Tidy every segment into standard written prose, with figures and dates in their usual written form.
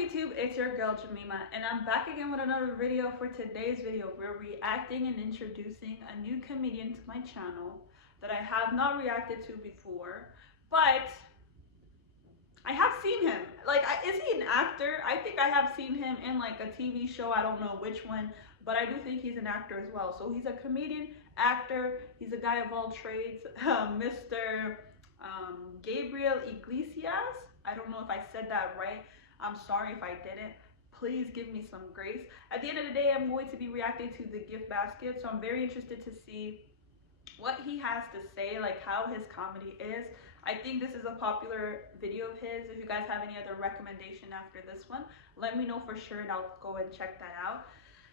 YouTube? It's your girl Jemima, and I'm back again with another video. For today's video, we're reacting and introducing a new comedian to my channel that I have not reacted to before, but I have seen him. Like, is he an actor? I think I have seen him in like a TV show. I don't know which one, but I do think he's an actor as well. So he's a comedian, actor. He's a guy of all trades, Mr. Gabriel Iglesias. I don't know if I said that right. I'm sorry if I didn't. Please give me some grace. At the end of the day, I'm going to be reacting to the gift basket, so I'm very interested to see what he has to say, like how his comedy is. I think this is a popular video of his. If you guys have any other recommendation after this one, let me know for sure and I'll go and check that out.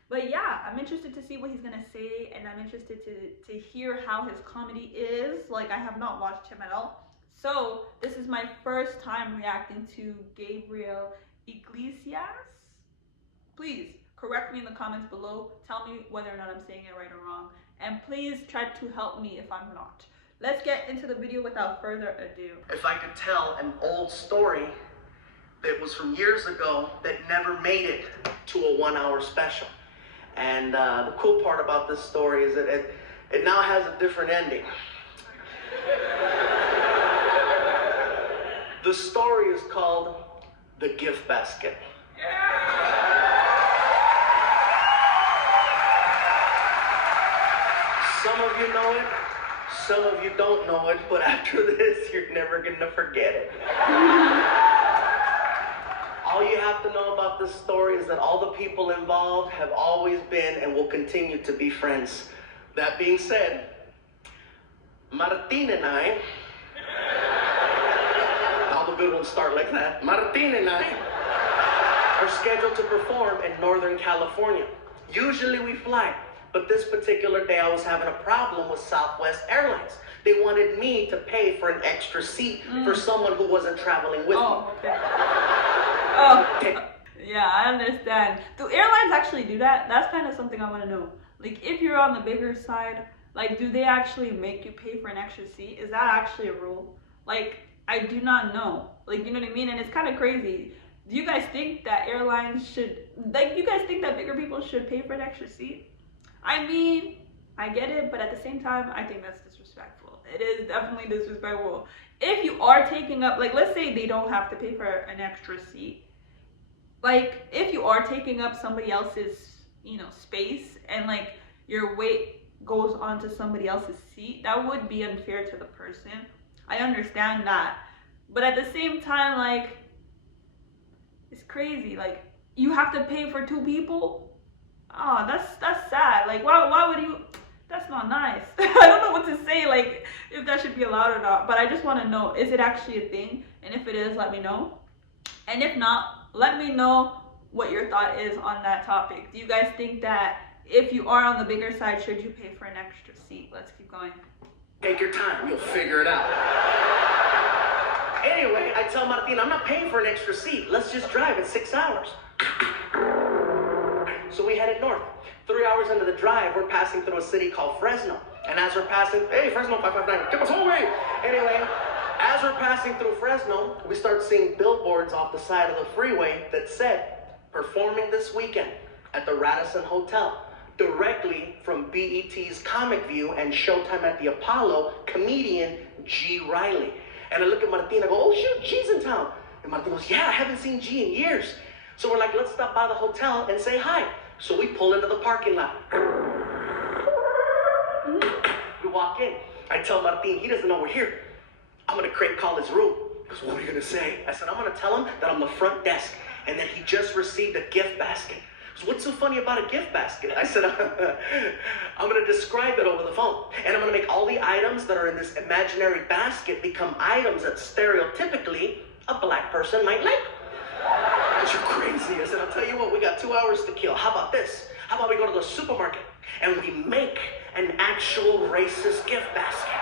But yeah, I'm interested to see what he's gonna say, and I'm interested to hear how his comedy is. Like, I have not watched him at all. So this is my first time reacting to Gabriel Iglesias. Please correct me in the comments below. Tell me whether or not I'm saying it right or wrong. And please try to help me if I'm not. Let's get into the video without further ado. If I could tell an old story that was from years ago that never made it to a 1-hour special. And the cool part about this story is that it now has a different ending. The story is called The Gift Basket. Some of you know it, some of you don't know it, but after this, you're never gonna forget it. All you have to know about this story is that all the people involved have always been and will continue to be friends. That being said, Martin and I, all the good ones start like that. Martin and I are scheduled to perform in Northern California. Usually we fly, but this particular day I was having a problem with Southwest Airlines. They wanted me to pay for an extra seat for someone who wasn't traveling with me. Okay. Oh, yeah, I understand. Do airlines actually do that? That's kind of something I want to know. Like, if you're on the bigger side, like, do they actually make you pay for an extra seat? Is that actually a rule? Like, I do not know. Like, you know what I mean? And it's kind of crazy. Do you guys think that airlines should, like, you guys think that bigger people should pay for an extra seat? I mean, I get it, but at the same time, I think that's disrespectful. It is definitely disrespectful. If you are taking up, like, let's say they don't have to pay for an extra seat. Like, if you are taking up somebody else's, you know, space, and like your weight goes onto somebody else's seat, that would be unfair to the person. I understand that. But at the same time, like, it's crazy. Like, you have to pay for 2 people? Oh, that's sad. Like, why would you? That's not nice. I don't know what to say, like, if that should be allowed or not. But I just want to know, is it actually a thing? And if it is, let me know. And if not, let me know what your thought is on that topic. Do you guys think that if you are on the bigger side, should you pay for an extra seat? Let's keep going. Take your time, you'll figure it out. Anyway, I tell Martin, I'm not paying for an extra seat. Let's just drive in 6 hours. So we headed north. 3 hours into the drive, we're passing through a city called Fresno. And as we're passing, hey, Fresno 559, give us home way. Anyway, as we're passing through Fresno, we start seeing billboards off the side of the freeway that said, performing this weekend at the Radisson Hotel, directly from BET's Comic View and Showtime at the Apollo, comedian G. Riley. And I look at Martin, I go, oh shoot, G's in town. And Martin goes, yeah, I haven't seen G in years. So we're like, let's stop by the hotel and say hi. So we pull into the parking lot. We walk in. I tell Martin, he doesn't know we're here. I'm gonna call his room. He goes, what are you gonna say? I said, I'm gonna tell him that I'm the front desk and that he just received a gift basket. So what's so funny about a gift basket? I said, I'm gonna describe it over the phone. And I'm gonna make all the items that are in this imaginary basket become items that stereotypically a black person might like. Because you're crazy. I said, I'll tell you what, we got 2 hours to kill. How about this? How about we go to the supermarket and we make an actual racist gift basket?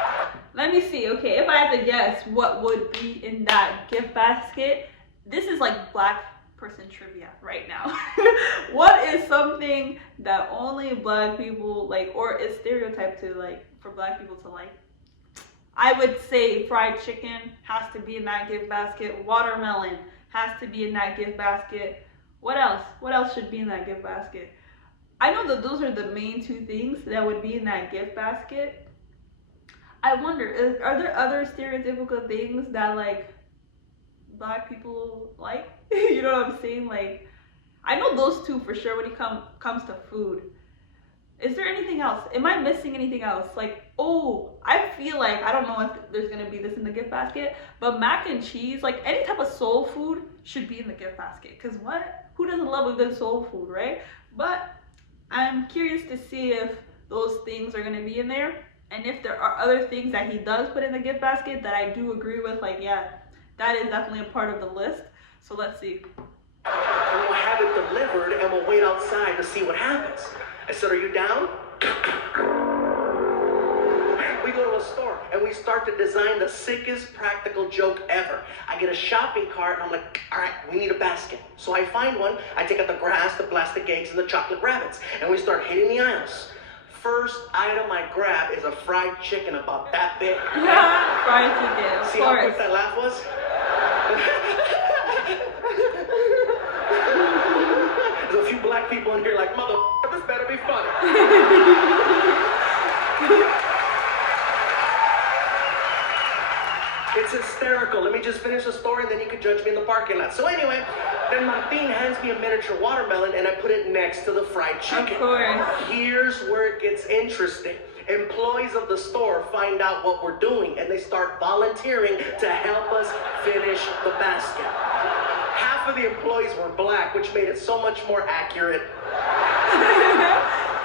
Let me see. Okay, if I had to guess what would be in that gift basket, this is like black person trivia right now. What is something that only black people like, or is stereotyped to like for black people to like? I would say fried chicken has to be in that gift basket. Watermelon has to be in that gift basket. What else? What else should be in that gift basket? I know that those are the main two things that would be in that gift basket. I wonder, are there other stereotypical things that like black people like? You know what I'm saying? Like, I know those two for sure when it comes to food. Is there anything else? Am I missing anything else? Like, oh, I feel like, I don't know if there's gonna be this in the gift basket, but mac and cheese, like any type of soul food should be in the gift basket. Cause what? Who doesn't love a good soul food, right? But I'm curious to see if those things are gonna be in there. And if there are other things that he does put in the gift basket that I do agree with, like, yeah, that is definitely a part of the list. So let's see. And we'll have it delivered and we'll wait outside to see what happens. I said, are you down? We go to a store and we start to design the sickest practical joke ever. I get a shopping cart and I'm like, all right, we need a basket. So I find one, I take out the grass, the plastic eggs, and the chocolate rabbits, and we start hitting the aisles. First item I grab is a fried chicken about that big. Yeah, fried chicken, of See course. how quick that laugh was? There's a few black people in here like, mother, this better be funny. It's hysterical. Let me just finish the story and then you can judge me in the parking lot. So anyway, then Martin hands me a miniature watermelon and I put it next to the fried chicken. Of course. Here's where it gets interesting. Employees of the store find out what we're doing and they start volunteering to help us finish the basket. Half of the employees were black, which made it so much more accurate.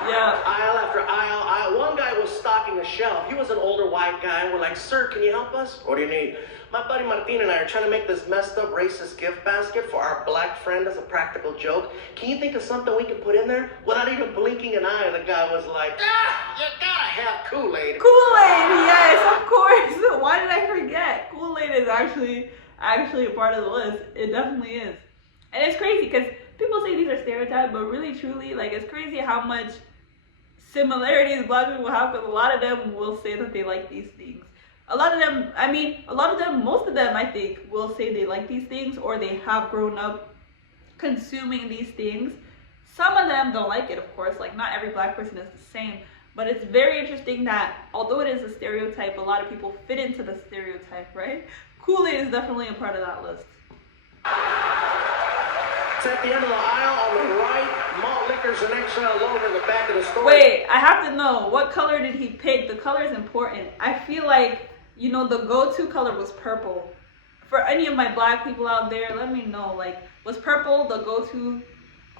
Yeah. Aisle after aisle. One guy was stocking a shelf. He was an older white guy. We're like, sir, can you help us? What do you need? My buddy Martin and I are trying to make this messed up racist gift basket for our black friend as a practical joke. Can you think of something we can put in there? Without even blinking an eye, the guy was like, you gotta have Kool-Aid. Kool-Aid, yes, of course. Why did I forget? Kool-Aid is actually a part of the list. It definitely is. And it's crazy because people say these are stereotypes, but really truly, like, it's crazy how much similarities black people have, because a lot of them will say that they like these things. Most of them, I think, will say they like these things or they have grown up consuming these things. Some of them don't like it, of course, like not every black person is the same, but it's very interesting that although it is a stereotype, a lot of people fit into the stereotype, right? Kool-Aid is definitely a part of that list. It's at the end of the aisle on the right. Malt liquors and XL logo in the back of the store. Wait, I have to know, what color did he pick? The color is important. I feel like, you know, the go-to color was purple. For any of my black people out there, let me know, like, was purple the go-to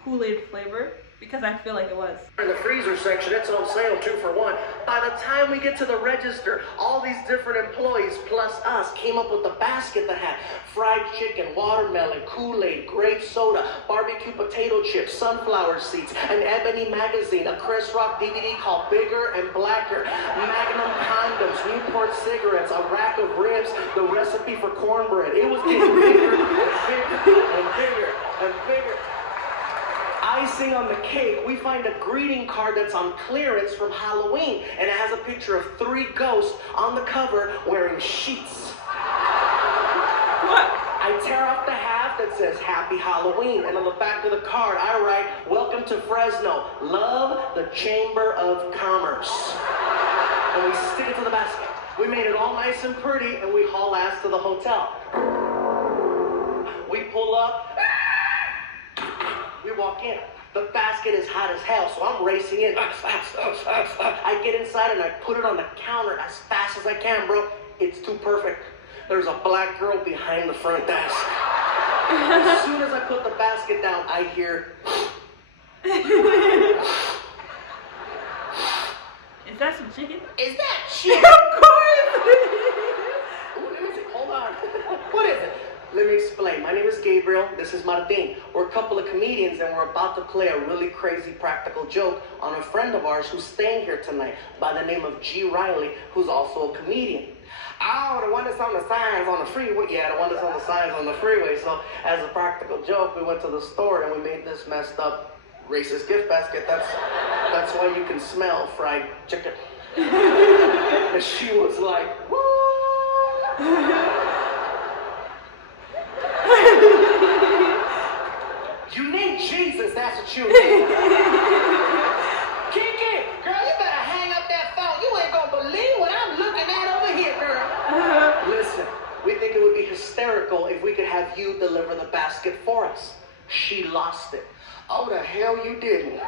Kool-Aid flavor? Because I feel like it was. In the freezer section, it's on sale 2 for 1. By the time we get to the register, all these different employees plus us came up with a basket that had fried chicken, watermelon, Kool-Aid, grape soda, barbecue potato chips, sunflower seeds, an ebony magazine, a Chris Rock DVD called Bigger and Blacker, Magnum condoms, Newport cigarettes, a rack of ribs, the recipe for cornbread. It was getting bigger and bigger and bigger and bigger. Icing on the cake, we find a greeting card that's on clearance from Halloween, and it has a picture of 3 ghosts on the cover wearing sheets. What? I tear off the half that says Happy Halloween, and on the back of the card I write, Welcome to Fresno, love the Chamber of Commerce. And we stick it to the basket. We made it all nice and pretty, and we haul ass to the hotel. We pull up. We walk in. The basket is hot as hell, so I'm racing in. I get inside and I put it on the counter as fast as I can, bro. It's too perfect. There's a black girl behind the front desk. As soon as I put the basket down, I hear... Is that some chicken? Is that chicken? Of course! Ooh, let me see. Hold on. What is it? Let me explain. My name is Gabriel. This is Martin. We're a couple of comedians and we're about to play a really crazy practical joke on a friend of ours who's staying here tonight by the name of G. Riley, who's also a comedian. Oh, the one that's on the signs on the freeway. Yeah, the one that's on the signs on the freeway. So as a practical joke, we went to the store and we made this messed up racist gift basket. That's why you can smell fried chicken. And she was like, woo! Jesus, that's what you need. Kiki, girl, you better hang up that phone. You ain't gonna believe what I'm looking at over here, girl. Listen, we think it would be hysterical if we could have you deliver the basket for us. She lost it. Oh, the hell you didn't. You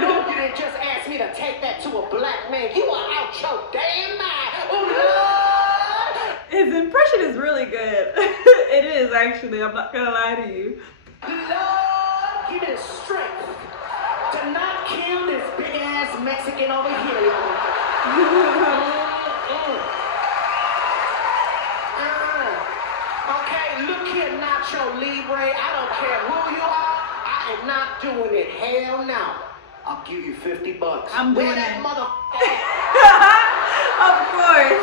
know you didn't just ask me to take that to a black man. You are out your damn mind. Oh, Lord. His impression is really good. It is, actually. I'm not gonna lie to you. Lord, give me the strength to not kill this big-ass Mexican over here, Okay, look here, Nacho Libre. I don't care who you are. I am not doing it. Hell no. I'll give you $50. I'm doing Where that it. motherfucker? Of course.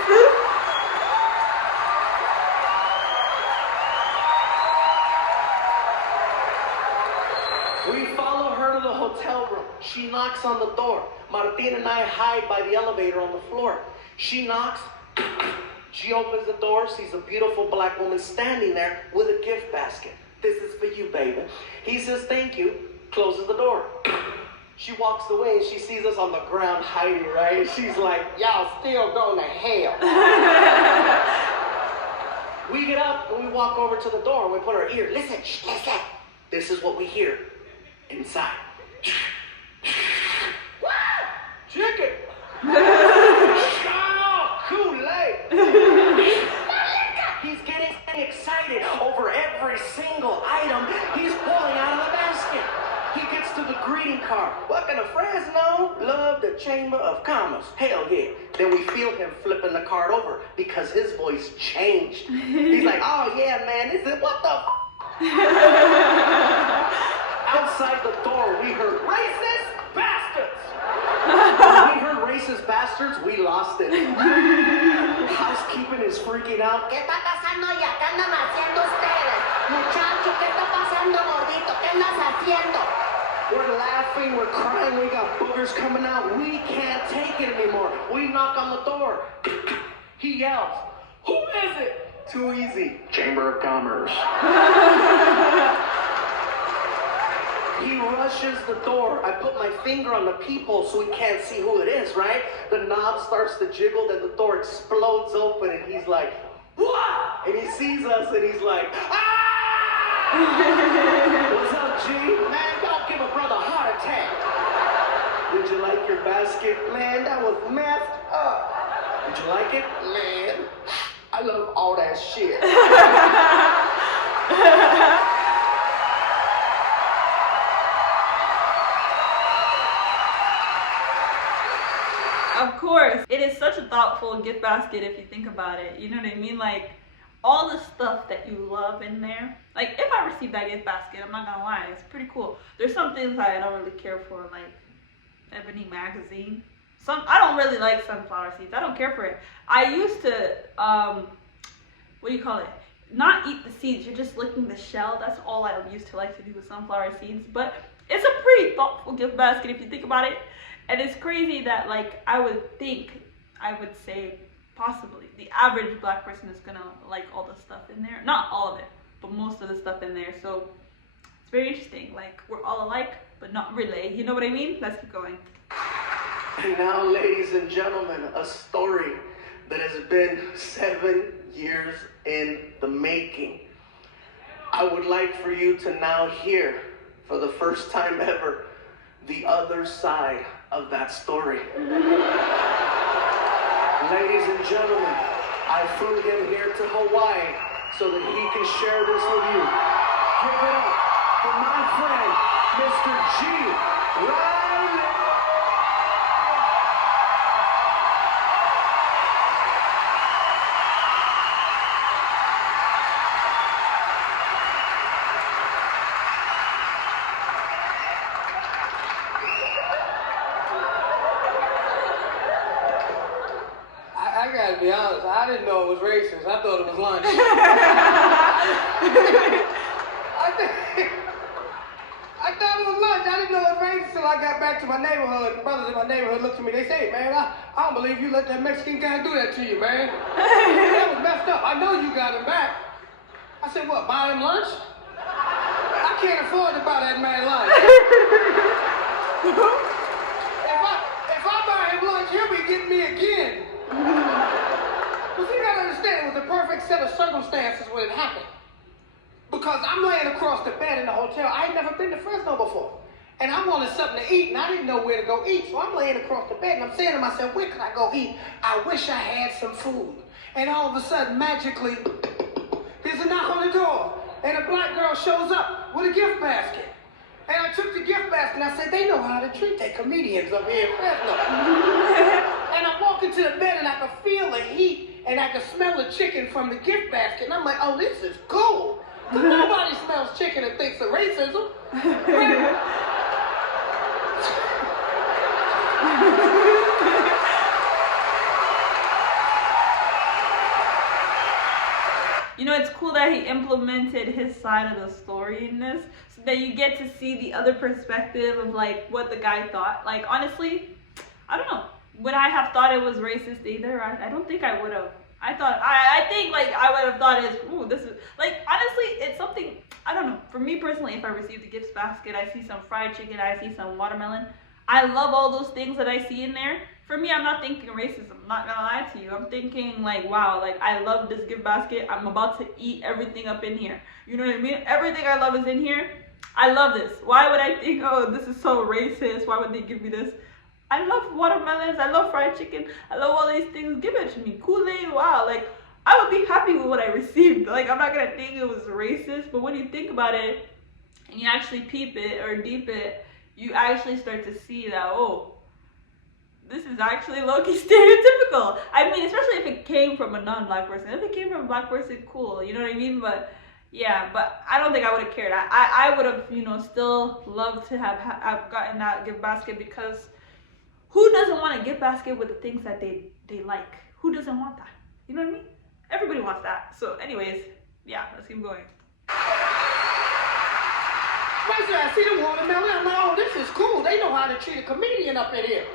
We follow her to the hotel room. She knocks on the door. Martin and I hide by the elevator on the floor. She knocks. She opens the door, sees a beautiful black woman standing there with a gift basket. This is for you, baby. He says thank you, closes the door. She walks away and she sees us on the ground hiding, right? She's like, y'all still going to hell. We get up and we walk over to the door and we put our ear. Listen, listen. This is what we hear inside. What? Chicken. Kool-Aid. He's getting excited over every single item he's pulling out of the basket. He gets to the greeting card. Welcome to Fresno. Love the Chamber of Commerce. Hell yeah. Then we feel him flipping the card over because his voice changed. He's like, oh yeah, man. This is what the Outside the door, we heard racist bastards. When we heard racist bastards, we lost it. Housekeeping is freaking out. ¿Qué está pasando allá? ¿Qué andan haciendo ustedes? Muchacho, ¿qué está pasando, gordito? ¿Qué andas haciendo? We're laughing, we're crying, we got boogers coming out. We can't take it anymore. We knock on the door. He yells, who is it? Too easy. Chamber of Commerce. He rushes the door. I put my finger on the peephole so he can't see who it is, right? The knob starts to jiggle, then the door explodes open, and he's like, what? And he sees us, and he's like, ah! What's up, G? Man, don't give a brother a heart attack. Did you like your basket? Man, that was messed up. Did you like it? Man, I love all that shit. Of course. It is such a thoughtful gift basket if you think about it. You know what I mean? Like, all the stuff that you love in there. Like, if I received that gift basket, I'm not gonna lie, it's pretty cool. There's some things that I don't really care for, like Ebony magazine. I don't really like sunflower seeds. I don't care for it. I used to, what do you call it? Not eat the seeds. You're just licking the shell. That's all I used to like to do with sunflower seeds. But it's a pretty thoughtful gift basket if you think about it. And it's crazy that, like, I would say possibly the average black person is gonna like all the stuff in there. Not all of it, but most of the stuff in there. So it's very interesting. Like, we're all alike, but not really. You know what I mean? Let's keep going. And now, ladies and gentlemen, a story that has been 7 years in the making. I would like for you to now hear, for the first time ever, the other side of that story. Ladies and gentlemen, I flew him here to Hawaii so that he can share this with you. Give it up for my friend, Mr. G. Riley. I gotta be honest, I didn't know it was racist. I thought it was lunch. I thought it was lunch. I didn't know it was racist until I got back to my neighborhood. The brothers in my neighborhood looked at me. They say, man, I don't believe you let that Mexican guy do that to you, man. That was messed up. I know you got him back. I said, what, buy him lunch? I can't afford to buy that man lunch. if I buy him lunch, he'll be getting me again. But see, you gotta understand, it was a perfect set of circumstances when it happened. Because I'm laying across the bed in the hotel. I had never been to Fresno before. And I wanted something to eat, and I didn't know where to go eat. So I'm laying across the bed, and I'm saying to myself, where could I go eat? I wish I had some food. And all of a sudden, magically, there's a knock on the door. And a black girl shows up with a gift basket. And I took the gift basket, and I said, they know how to treat their comedians up here in Fresno. And I walk into the bed, and I could feel the heat, and I could smell the chicken from the gift basket. And I'm like, oh, this is cool. Because nobody smells chicken and thinks of racism. You know, it's cool that he implemented his side of the story in this, so that you get to see the other perspective of like what the guy thought. Like, honestly, I don't know. Would I have thought it was racist either? I don't think I would have. I think like I would have thought is, ooh, this is like, honestly, it's something, I don't know. For me personally, if I received a gift basket, I see some fried chicken, I see some watermelon. I love all those things that I see in there. For me, I'm not thinking racism. I'm not gonna lie to you. I'm thinking like, wow, like I love this gift basket. I'm about to eat everything up in here. You know what I mean? Everything I love is in here. I love this. Why would I think, oh, this is so racist? Why would they give me this? I love watermelons. I love fried chicken. I love all these things. Give it to me. Kool-Aid. Wow. Like, I would be happy with what I received. Like, I'm not gonna think it was racist, but when you think about it and you actually peep it or deep it, you actually start to see that, oh, this is actually low-key stereotypical. I mean, especially if it came from a non-black person. If it came from a black person, cool. You know what I mean? But yeah, but I don't think I would have cared. I would have, you know, still loved to have gotten that gift basket, because who doesn't want a gift basket with the things that they like? Who doesn't want that? You know what I mean? Everybody wants that. So anyways, yeah, let's keep going. Right there, I see the watermelon. I'm like, oh, this is cool. They know how to treat a comedian up in here.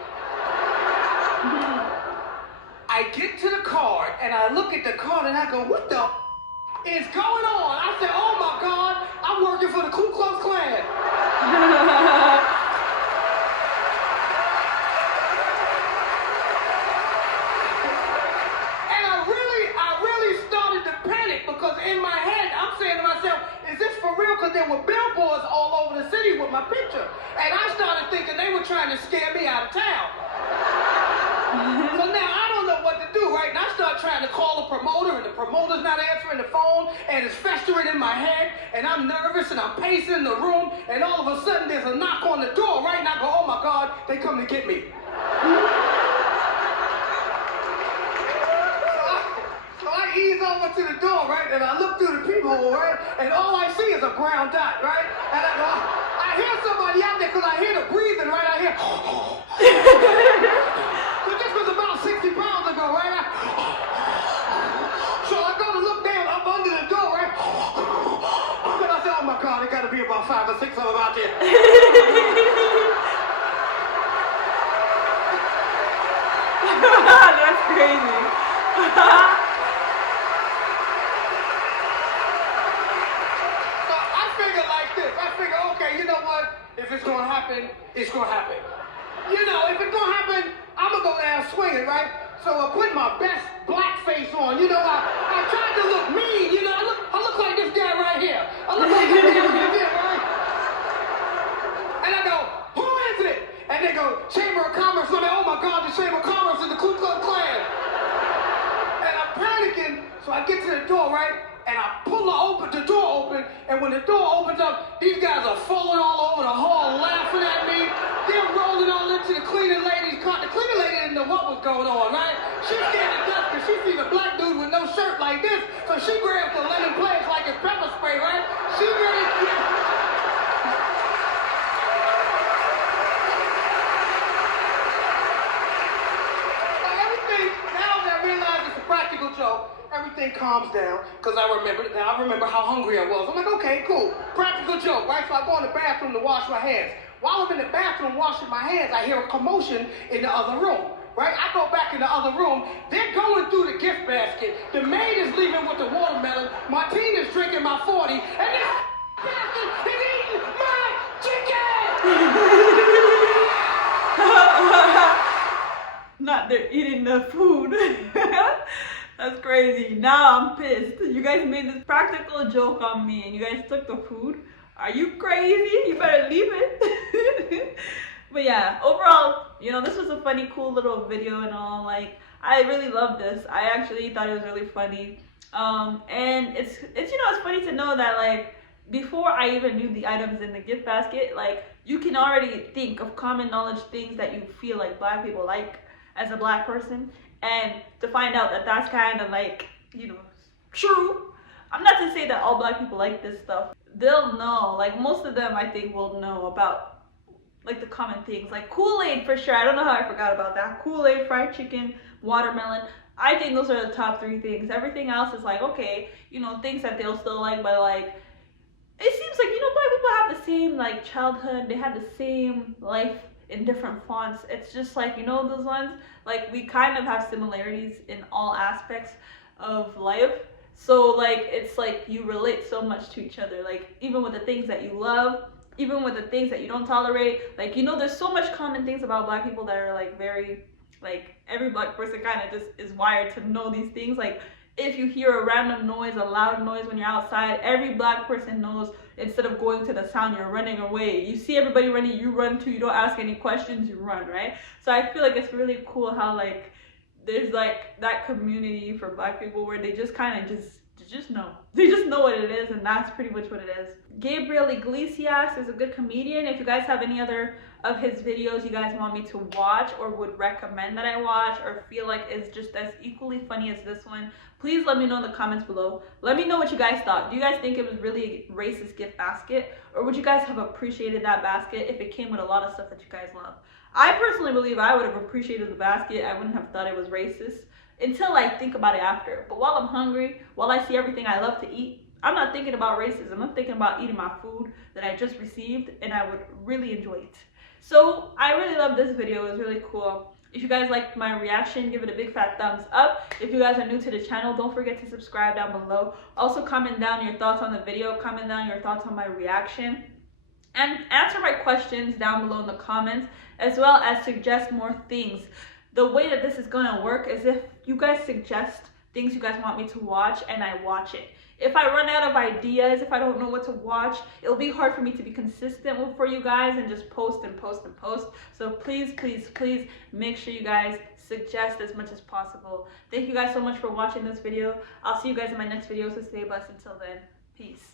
I get to the card, and I look at the card, and I go, what the is going on? I said, oh my God, I'm working for the Ku Klux Klan. And I really started to panic, because in my head, I'm saying to myself, is this for real? Because there were billboards all over the city with my picture. And I started thinking they were trying to scare me out of town. So now I don't know what to do, right? And I start trying to call the promoter, and the promoter's not answering the phone, and it's festering in my head, and I'm nervous, and I'm pacing the room, and all of a sudden there's a knock on the door, right? And I go, oh my God, they come to get me. So I ease over to the door, right? And I look through the peephole, right? And all I see is a brown dot, right? And I go, I hear somebody out there, because I hear the breathing, right? I hear, but this was about 60 pounds ago, right? So I go to look down up under the door, right? And I said, oh my God, there got to be about 5 or 6 of them out there. That's crazy. So I figure like this. I figure, okay, you know what? If it's going to happen, it's going to happen. You know, if it's going to happen, I'm going to go down swinging, right? So I put my best black face on. You know, I tried to look mean. You know, I look like this guy right here. I look like this guy right here, right? And I go, who is it? And they go, Chamber of Commerce. I'm like, oh my God, the Chamber of Commerce is the Ku Klux Klan. And I'm panicking, so I get to the door, right? And I pull the door open, and when the door opens up, these guys are falling all over the hall, laughing at me. They're rolling all into the cleaning lady's car. The cleaning lady didn't know what was going on, right? She's scared to death because she sees a black dude with no shirt like this, so she grabs the lemon pledge like it's pepper spray, right? She ready to get... Everything, now that I realize it's a practical joke, everything calms down, because I remember how hungry I was. I'm like, okay, cool, practical joke, right? So I go in the bathroom to wash my hands. While I'm in the bathroom washing my hands, I hear a commotion in the other room, right? I go back in the other room. They're going through the gift basket. The maid is leaving with the watermelon. Martina's drinking my 40, and this bastard is eating not they're eating the food. That's crazy. Now I'm pissed. You guys made this practical joke on me and you guys took the food. Are you crazy? You better leave it. But yeah, overall, you know, this was a funny, cool little video and all. Like, I really love this. I actually thought it was really funny. And it's you know, it's funny to know that, like, before I even knew the items in the gift basket, like, you can already think of common knowledge things that you feel like black people like as a black person, and to find out that that's kind of like, you know, true. I'm not to say that all black people like this stuff. They'll know, like, most of them I think will know about, like, the common things, like Kool-Aid for sure. I don't know how I forgot about that. Kool-Aid, fried chicken, watermelon. I think those are the top 3 things. Everything else is like, okay, you know, things that they'll still like, but like, it seems like, you know, black people have the same, like, childhood. They have the same life in different fonts. It's just like, you know, those ones, like, we kind of have similarities in all aspects of life. So like, it's like you relate so much to each other, like, even with the things that you love, even with the things that you don't tolerate. Like, you know, there's so much common things about black people that are like very, like, every black person kind of just is wired to know these things. Like, if you hear a random noise, a loud noise when you're outside, every black person knows, instead of going to the sound, you're running away. You see everybody running, you run too. You don't ask any questions, you run, right? So I feel like it's really cool how, like, there's like that community for black people where they just kind of just know. They just know what it is, and that's pretty much what it is. Gabriel Iglesias is a good comedian. If you guys have any other of his videos you guys want me to watch or would recommend that I watch or feel like is just as equally funny as this one, please let me know in the comments below. Let me know what you guys thought. Do you guys think it was really a racist gift basket, or would you guys have appreciated that basket if it came with a lot of stuff that you guys love? I personally believe I would have appreciated the basket. I wouldn't have thought it was racist until I think about it after. But while I'm hungry, while I see everything I love to eat, I'm not thinking about racism. I'm thinking about eating my food that I just received, and I would really enjoy it. So I really love this video. It was really cool. If you guys liked my reaction, give it a big fat thumbs up. If you guys are new to the channel, don't forget to subscribe down below. Also, comment down your thoughts on the video. Comment down your thoughts on my reaction. And answer my questions down below in the comments, as well as suggest more things. The way that this is gonna work is if you guys suggest things you guys want me to watch and I watch it. If I run out of ideas, if I don't know what to watch, it'll be hard for me to be consistent for you guys and just post and post and post. So please, please, please make sure you guys suggest as much as possible. Thank you guys so much for watching this video. I'll see you guys in my next video, so stay blessed until then. Peace.